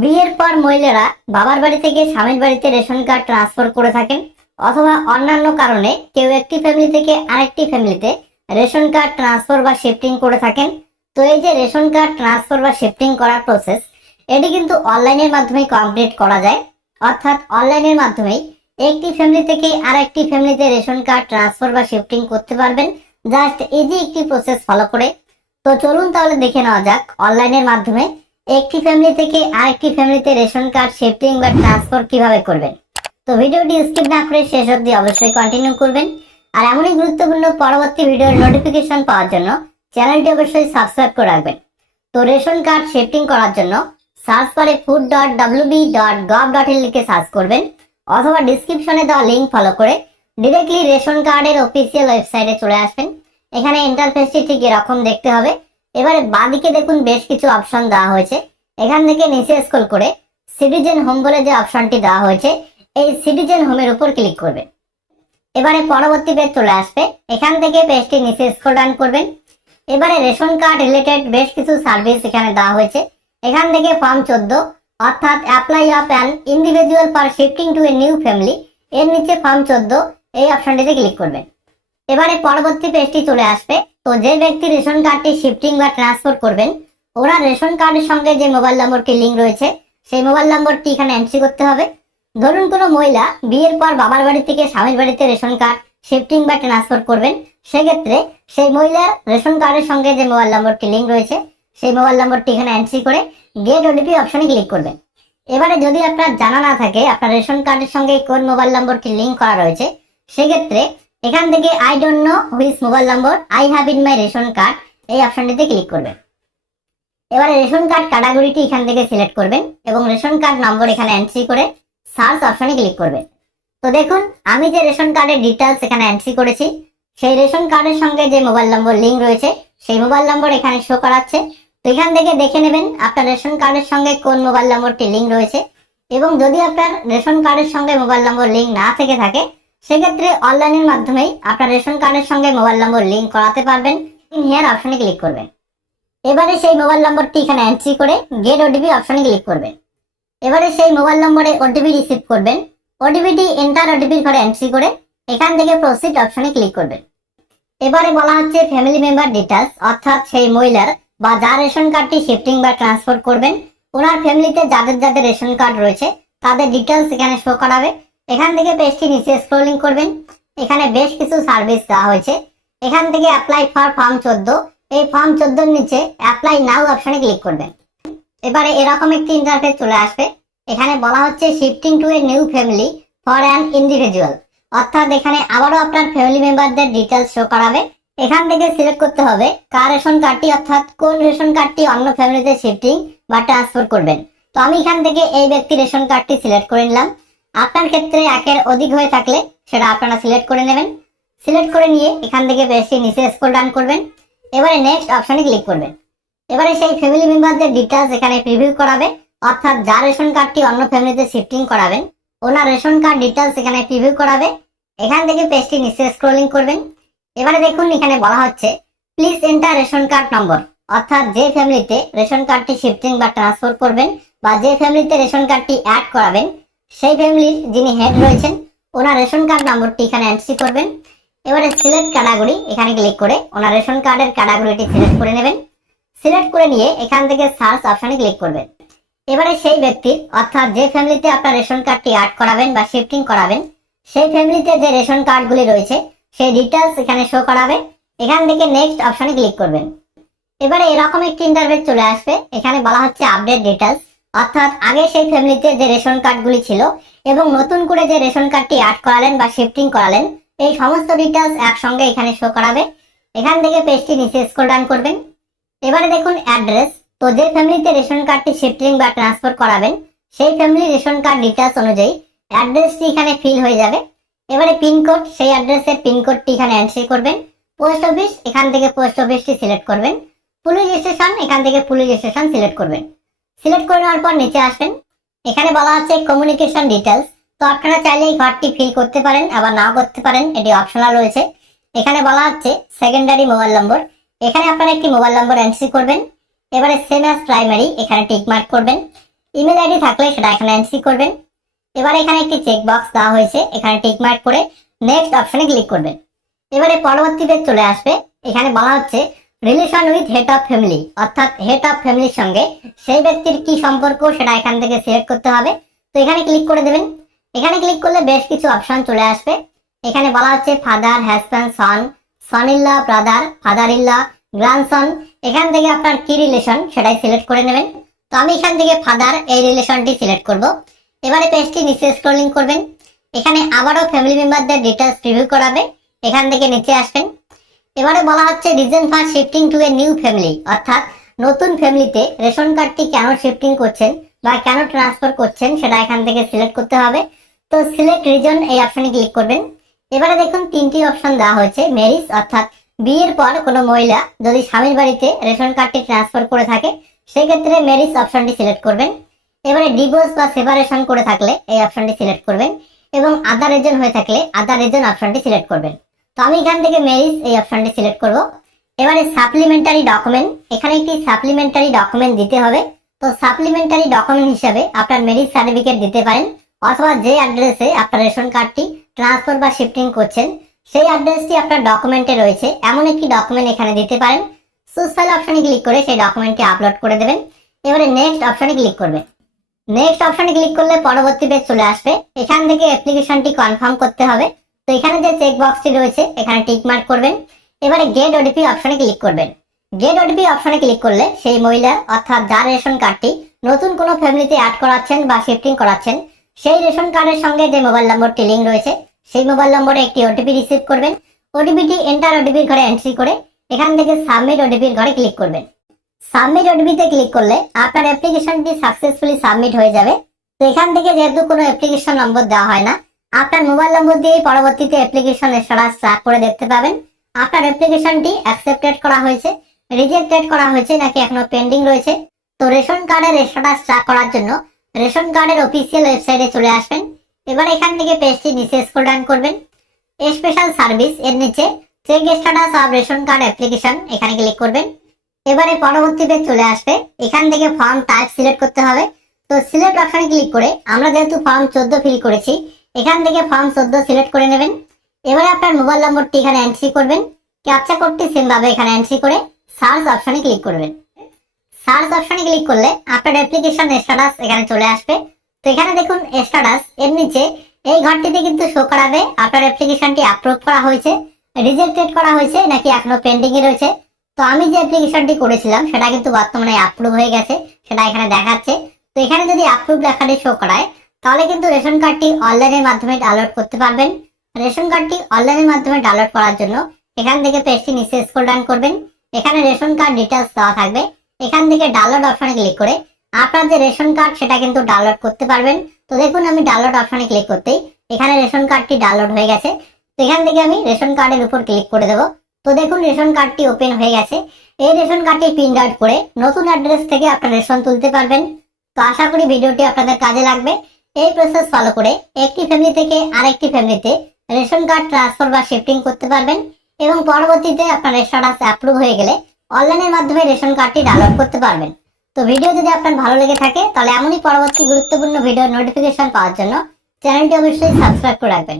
বিয়ের পর মহিলারা বাবার বাড়ি থেকে স্বামীর বাড়িতে রেশন কার্ড ট্রান্সফার করে থাকেন, অথবা অন্যান্য কারণে কেউ একটি ফ্যামিলি থেকে আরেকটি ফ্যামিলিতে রেশন কার্ড ট্রান্সফার বা শিফটিং করে থাকেন। তো এই যে রেশন কার্ড ট্রান্সফার বা শিফটিং করার প্রসেস, এটি কিন্তু অনলাইনের মাধ্যমে কমপ্লিট করা যায়। অর্থাৎ অনলাইনের মাধ্যমেই একটি ফ্যামিলি থেকে আরেকটি ফ্যামিলিতে রেশন কার্ড ট্রান্সফার বা শিফটিং করতে পারবেন, জাস্ট ইজি একটি প্রসেস ফলো করে। তো চলুন তাহলে দেখে নেওয়া যাক অনলাইনের মাধ্যমে একটি ফ্যামিলি থেকে আরেকটি ফ্যামিলিতে রেশন কার্ড শিফটিং বা ট্রান্সফার কিভাবে করবেন। তো ভিডিওটি স্কিপ না করে শেষ অবধি অবশ্যই কন্টিনিউ করবেন। আর এমনই গুরুত্বপূর্ণ পরবর্তী ভিডিওর নোটিফিকেশন পাওয়ার জন্য চ্যানেলটি অবশ্যই সাবস্ক্রাইব করে রাখবেন। তো রেশন কার্ড শিফটিং করার জন্য সার্চ করে food.wb.gov.in লিখে সার্চ করবেন, অথবা ডিসক্রিপশনে দেওয়া লিঙ্ক ফলো করে ডিরেক্টলি রেশন কার্ডের অফিসিয়াল ওয়েবসাইটে চলে আসবেন। এখানে ইন্টারফেসটি ঠিক এরকম দেখতে হবে। এবারে বাঁদিকে দেখুন বেশ কিছু অপশন দেওয়া হয়েছে। এখান থেকে নিচে স্ক্রল করে সিটিজেন হোম বলে যে অপশনটি দেওয়া হয়েছে, এই সিটিজেন হোমের উপর ক্লিক করবেন। এবারে পরবর্তী পেজ চলে আসবে। এখান থেকে পেজটি নিচে স্ক্রল ডাউন করবেন। এবারে রেশন কার্ড রিলেটেড বেশ কিছু সার্ভিস এখানে দেওয়া হয়েছে। এখান থেকে ফর্ম 14 অর্থাৎ apply of an individual for shifting to a new family, এর নিচে ফর্ম 14 এই অপশনটিতে ক্লিক করবেন। এবারে পরবর্তী পেজটি চলে আসবে। তো যে ব্যক্তি রেশন কার্ডটি শিফটিং বা ট্রান্সফার করবেন, ওরা রেশন কার্ডের সঙ্গে যে মোবাইল নম্বরটি লিঙ্ক রয়েছে সেই মোবাইল নম্বরটি এখানে এন্ট্রি করতে হবে। ধরুন কোনো মহিলা বিয়ের পর বাবার বাড়ি থেকে স্বামীর বাড়িতে রেশন কার্ড শিফটিং বা ট্রান্সফার করবেন, সেক্ষেত্রে সেই মহিলার রেশন কার্ডের সঙ্গে যে মোবাইল নম্বরটি লিঙ্ক রয়েছে সেই মোবাইল নম্বরটি এখানে এন্ট্রি করে গেট ওটিপি অপশনে ক্লিক করবেন। এবারে যদি আপনার জানা না থাকে আপনার রেশন কার্ডের সঙ্গে কোন মোবাইল নম্বরটি লিঙ্ক করা রয়েছে, সেক্ষেত্রে এখান থেকে I don't know which mobile number I have in my ration card এই অপশনটিতে ক্লিক করবেন। এবারে রেশন কার্ড ক্যাটাগরিটি এখান থেকে সিলেক্ট করবেন এবং রেশন কার্ড নম্বর এখানে এন্ট্রি করে সার্চ অপশনে ক্লিক করবেন। তো দেখুন আমি যে রেশন কার্ডের ডিটেলস এখানে এন্ট্রি করেছি, সেই রেশন কার্ডের সঙ্গে যে মোবাইল নম্বর লিঙ্ক রয়েছে সেই মোবাইল নম্বর এখানে শো করাচ্ছে। তো এখান থেকে দেখে নেবেন আপনার রেশন কার্ডের সঙ্গে কোন মোবাইল নম্বরটি লিঙ্ক রয়েছে, এবং যদি আপনার রেশন কার্ডের সঙ্গে মোবাইল নম্বর লিঙ্ক না থেকে থাকে, সেক্ষেত্রে অনলাইনের মাধ্যমেই আপনার রেশন কার্ডের সঙ্গে মোবাইল নম্বর লিঙ্ক করাতে পারবেন। হিয়ার অপশনে ক্লিক করবেন। এবারে সেই মোবাইল নম্বরটি এখানে এন্ট্রি করে গেট ওটিপি অপশনে ক্লিক করবেন। এবারে সেই মোবাইল নম্বরে ওটিপি রিসিভ করবেন। ওটিপিটি এন্টার ওটিপির ঘরে এন্ট্রি করে এখান থেকে প্রসিড অপশনে ক্লিক করবেন। এবারে বলা হচ্ছে ফ্যামিলি মেম্বার ডিটেলস, অর্থাৎ সেই মহিলার বা যার রেশন কার্ডটি শিফটিং বা ট্রান্সফার করবেন, ওনার ফ্যামিলিতে যাদের যাদের রেশন কার্ড রয়েছে তাদের ডিটেলস এখানে শো করাবে। এখান থেকে পেজটি নিচে স্ক্রলিং করবেন। এখানে বেশ কিছু সার্ভিস দেওয়া হয়েছে। এখান থেকে অ্যাপ্লাই ফর ফর্ম 14, এই ফর্ম 14 নিচে অ্যাপ্লাই নাও অপশনে ক্লিক করবেন। এবারে এরকম একটি ইন্টারফেস চলে আসবে। এখানে বলা হচ্ছে shifting to a new family for an individual, অর্থাৎ এখানে আবারও আপনার ফ্যামিলি মেম্বারদের ডিটেলস শো করাবে। এখান থেকে সিলেক্ট করতে হবে কার রেশন কার্ডটি, অর্থাৎ কোন রেশন কার্ডটি অন্য ফ্যামিলিতে শিফটিং বা ট্রান্সফার করবেন। তো আমি এখান থেকে এই ব্যক্তি রেশন কার্ডটি সিলেক্ট করে নিলাম। আপনার ক্ষেত্রে একের অধিক হয়ে থাকলে সেটা আপনারা সিলেক্ট করে নেবেন। সিলেক্ট করে নিয়ে এখান থেকে বেশি নিচে স্ক্রল ডাউন করবেন। এবারে নেক্সট অপশনে ক্লিক করবেন। এবারে সেই ফ্যামিলি মেম্বারদের ডিটেলস এখানে প্রিভিউ করাবে, অর্থাৎ যার রেশন কার্ডটি অন্য ফ্যামিলিতে শিফটিং করাবেন ওনার রেশন কার্ড ডিটেলস এখানে প্রিভিউ করাবে। এখান থেকে পেজটি নিচে স্ক্রলিং করবেন। এবারে দেখুন এখানে বলা হচ্ছে প্লিজ এন্টার রেশন কার্ড নম্বর, অর্থাৎ যে ফ্যামিলিতে রেশন কার্ডটি শিফটিং বা ট্রান্সফার করবেন বা যে ফ্যামিলিতে রেশন কার্ডটি অ্যাড করাবেন, সেই ফ্যামিলির যিনি হেড রয়েছেন ওনার রেশন কার্ড নম্বরটি এখানে এন্ট্রি করবেন। এবারে সিলেক্ট ক্যাটাগরি এখানে ক্লিক করে ওনার রেশন কার্ডের ক্যাটাগরিটি সিলেক্ট করে নেবেন। সিলেক্ট করে নিয়ে এখান থেকে সার্চ অপশনে ক্লিক করবেন। এবারে সেই ব্যক্তির, অর্থাৎ যে ফ্যামিলিতে আপনার রেশন কার্ডটি অ্যাড করাবেন বা শিফটিং করাবেন, সেই ফ্যামিলিতে যে রেশন কার্ডগুলি রয়েছে সেই ডিটেলস এখানে শো করাবে। এখান থেকে নেক্সট অপশনে ক্লিক করবেন। এবারে এরকম একটি ইন্টারফেস চলে আসবে। এখানে বলা হচ্ছে আপডেট ডিটেলস, অর্থাৎ আগে সেই ফ্যামিলিতে যে রেশন কার্ডগুলি ছিল এবং নতুন করে যে রেশন কার্ডটি অ্যাড করালেন বা শিফটিং করালেন, এই সমস্ত ডিটেলস একসঙ্গে এখানে শো করাবে। এখান থেকে পেজটি নিচে স্ক্রল ডাউন করবেন। এবারে দেখুন অ্যাড্রেস। তো যে ফ্যামিলিতে রেশন কার্ডটি শিফটিং বা ট্রান্সফার করাবেন সেই ফ্যামিলি রেশন কার্ড ডিটেলস অনুযায়ী অ্যাড্রেসটি এখানে ফিল হয়ে যাবে। এবারে পিনকোড, সেই অ্যাড্রেসের পিনকোডটি এখানে এন্ট্রি করবেন। পোস্ট অফিস, এখান থেকে পোস্ট অফিসটি সিলেক্ট করবেন। পুলিশ স্টেশন, এখান থেকে পুলিশ স্টেশন সিলেক্ট করবেন। সিলেক্ট করে নেওয়ার পর নিচে আসবেন। এখানে বলা আছে কমিউনিকেশন ডিটেলস। তো আপনারা চাইলে এই ঘরটি ফিল করতে পারেন আবার নাও করতে পারেন, এটি অপশনাল রয়েছে। এখানে বলা হচ্ছে সেকেন্ডারি মোবাইল নম্বর, এখানে আপনারা একটি মোবাইল নম্বর এন্ট্রি করবেন। এবারে সেম অ্যাজ প্রাইমারি এখানে টিক মার্ক করবেন। ইমেল আইডি থাকলে সেটা এখানে এন্ট্রি করবেন। এবার এখানে একটি চেক বক্স দেওয়া হয়েছে, এখানে টিক মার্ক করে নেক্সট অপশনে ক্লিক করবেন। এবারে পরবর্তী পেজ চলে আসবে। এখানে বলা হচ্ছে relation with head of family, অর্থাৎ হেড অফ ফ্যামিলির সঙ্গে সেই ব্যক্তির কি সম্পর্ক সেটা এখান থেকে সিলেক্ট করতে হবে। তো এখানে ক্লিক করে দেবেন। এখানে ক্লিক করলে বেশ কিছু অপশন চলে আসবে। এখানে বলা হচ্ছে father, husband, son, son in law, brother, father in law, grandson. এখান থেকে আপনার কি রিলেশন সেটাই সিলেক্ট করে নেবেন। তো আমি এখান থেকে ফাদার এই রিলেশনটি সিলেক্ট করব। এবারে পেজটি নিচে স্ক্রলিং করবেন। এখানে আবারও ফ্যামিলি মেম্বারদের ডিটেলস রিভিউ করাবে, এখান থেকে নিচে আসবেন। এবারে বলা হচ্ছে reason for shifting to a new family, অর্থাৎ নতুন ফ্যামিলিতে রেশন কার্ডটি কেন শিফটিং করছেন বা কেন ট্রান্সফার করছেন সেটা এখান থেকে সিলেক্ট করতে হবে। তো সিলেক্ট রিজন এই অপশনে ক্লিক করবেন। এবারে দেখুন তিনটি অপশন দেওয়া হয়েছে। ম্যারিজ, অর্থাৎ বিয়ের পর কোনো মহিলা যদি স্বামীর বাড়িতে রেশন কার্ডটি ট্রান্সফার করে থাকে সেক্ষেত্রে ম্যারিজ অপশনটি সিলেক্ট করবেন। এবারে ডিভোর্স বা সেপারেশন করে থাকলে এই অপশনটি সিলেক্ট করবেন এবং আদার রিজন হয়ে থাকলে আদার রিজন অপশনটি সিলেক্ট করবেন। তো আমি এখান থেকে ম্যারিজ এই অপশনটি সিলেক্ট করব। এবারে সাপ্লিমেন্টারি ডকুমেন্ট, এখানে একটি সাপ্লিমেন্টারি ডকুমেন্ট দিতে হবে। তো সাপ্লিমেন্টারি ডকুমেন্ট হিসাবে আপনার ম্যারিজ সার্টিফিকেট দিতে পারেন, অথবা যে অ্যাড্রেসে আপনার রেশন কার্ডটি ট্রান্সফার বা শিফটিং করছেন সেই অ্যাড্রেসটি আপনার ডকুমেন্টে রয়েছে এমন একটি ডকুমেন্ট এখানে দিতে পারেন। চুজ ফাইল অপশনে ক্লিক করে সেই ডকুমেন্টটি আপলোড করে দেবেন। এবারে নেক্সট অপশনে ক্লিক করবেন। নেক্সট অপশনে ক্লিক করলে পরবর্তী পেজ চলে আসবে। এখান থেকে অ্যাপ্লিকেশনটি কনফার্ম করতে হবে। তো এখানে যে চেক বক্সটি রয়েছে এখানে টিক মার্ক করবেন। এবারে গেট ওটিপি অপশনে ক্লিক করবেন। গেট ওটিপি অপশনে ক্লিক করলে সেই মহিলা, অর্থাৎ যার রেশন কার্ডটি নতুন কোনো ফ্যামিলিতে অ্যাড করাচ্ছেন বা শিফটিং করাচ্ছেন সেই রেশন কার্ডের সঙ্গে যে মোবাইল নম্বরটি লিঙ্ক রয়েছে সেই মোবাইল নম্বরে একটি ওটিপি রিসিভ করবেন। ওটিপিটি এন্টার ওটিপির ঘরে এন্ট্রি করে এখান থেকে সাবমিট ওটিপির ঘরে ক্লিক করবেন। সাবমিট ওটিপিতে ক্লিক করলে আপনার অ্যাপ্লিকেশনটি সাকসেসফুলি সাবমিট হয়ে যাবে। তো এখান থেকে যেহেতু কোনো অ্যাপ্লিকেশন নম্বর দেওয়া হয় না, আপনার মোবাইল নম্বর দিয়ে পরবর্তীতে অ্যাপ্লিকেশন স্ট্যাটাস ট্র্যাক করে দেখতে পাবেন আপনার অ্যাপ্লিকেশনটি অ্যাকসেপ্টেড করা হয়েছে, রিজেক্টেড করা হয়েছে নাকি এখনো পেন্ডিং রয়েছে। তো রেশন কার্ডের স্ট্যাটাস ট্র্যাক করার জন্য রেশন কার্ডের অফিসিয়াল ওয়েবসাইটে চলে আসবেন। এবার এখান থেকে পেজটি নিচে স্ক্রল ডাউন করবেন। স্পেশাল সার্ভিস এর নিচে check status of ration card application এখানে ক্লিক করবেন। এবারে পরবর্তী পেজ চলে আসবে। এখান থেকে ফর্ম টাইপ সিলেক্ট করতে হবে। তো সিলেক্ট অপশনে ক্লিক করে আমরা যেহেতু ফর্ম 14 ফিল করেছি এখান থেকে ফর্ম 14 সিলেক্ট করে নেবেন। এবারে আপনার মোবাইল নম্বরটি এখানে এন্ট্রি করবেন। ক্যাপচা কোডটি সেম ভাবে এখানে এন্ট্রি করে সার্চ অপশনে ক্লিক করবেন। সার্চ অপশনে ক্লিক করলে আপনার অ্যাপ্লিকেশন স্ট্যাটাস এখানে চলে আসবে। তো এখানে দেখুন স্ট্যাটাস এর নিচে এই ঘরটিতে কিন্তু শো করাবে আপনার অ্যাপ্লিকেশনটি অ্যাপ্রুভ করা হয়েছে, রিজেক্টেড করা হয়েছে নাকি এখনো পেন্ডিং এ রয়েছে। তো আমি যে অ্যাপ্লিকেশনটি করেছিলাম সেটা কিন্তু বর্তমানে অ্যাপ্রুভ হয়ে গেছে, সেটা এখানে দেখাচ্ছে। তো এখানে যদি অ্যাপ্রুভ লেখাটি শো করায় তাহলে কিন্তু রেশন কার্ডটি অনলাইনের মাধ্যমে ডাউনলোড করতে পারবেন। রেশন কার্ডটি অনলাইনের মাধ্যমে ডাউনলোড করার জন্য এখান থেকে পেজটি নিচে স্ক্রল ডাউন করবেন। এখানে রেশন কার্ড ডিটেলস দেওয়া থাকবে। এখান থেকে ডাউনলোড অপশনে ক্লিক করে আপনার যে রেশন কার্ড সেটা কিন্তু ডাউনলোড করতে পারবেন। তো দেখুন আমি ডাউনলোড অপশনে ক্লিক করতেই এখানে রেশন কার্ডটি ডাউনলোড হয়ে গেছে। তো এখান থেকে আমি রেশন কার্ডের উপর ক্লিক করে দেবো। তো দেখুন রেশন কার্ডটি ওপেন হয়ে গেছে। এই রেশন কার্ডটি প্রিন্ট আউট করে নতুন অ্যাড্রেস থেকে আপনার রেশন তুলতে পারবেন। তো আশা করি ভিডিওটি আপনাদের কাজে লাগবে। এই প্রসেস ফলো করে একটি ফ্যামিলি থেকে আরেকটি ফ্যামিলিতে রেশন কার্ড ট্রান্সফার বা শিফটিং করতে পারবেন এবং পরবর্তীতে আপনার স্ট্যাটাস অ্যাপ্রুভ হয়ে গেলে অনলাইনের মাধ্যমে রেশন কার্ডটি ডাউনলোড করতে পারবেন। তো ভিডিও যদি আপনার ভালো লেগে থাকে তাহলে এমনই পরবর্তী গুরুত্বপূর্ণ ভিডিওর নোটিফিকেশন পাওয়ার জন্য চ্যানেলটি অবশ্যই সাবস্ক্রাইব করে রাখবেন।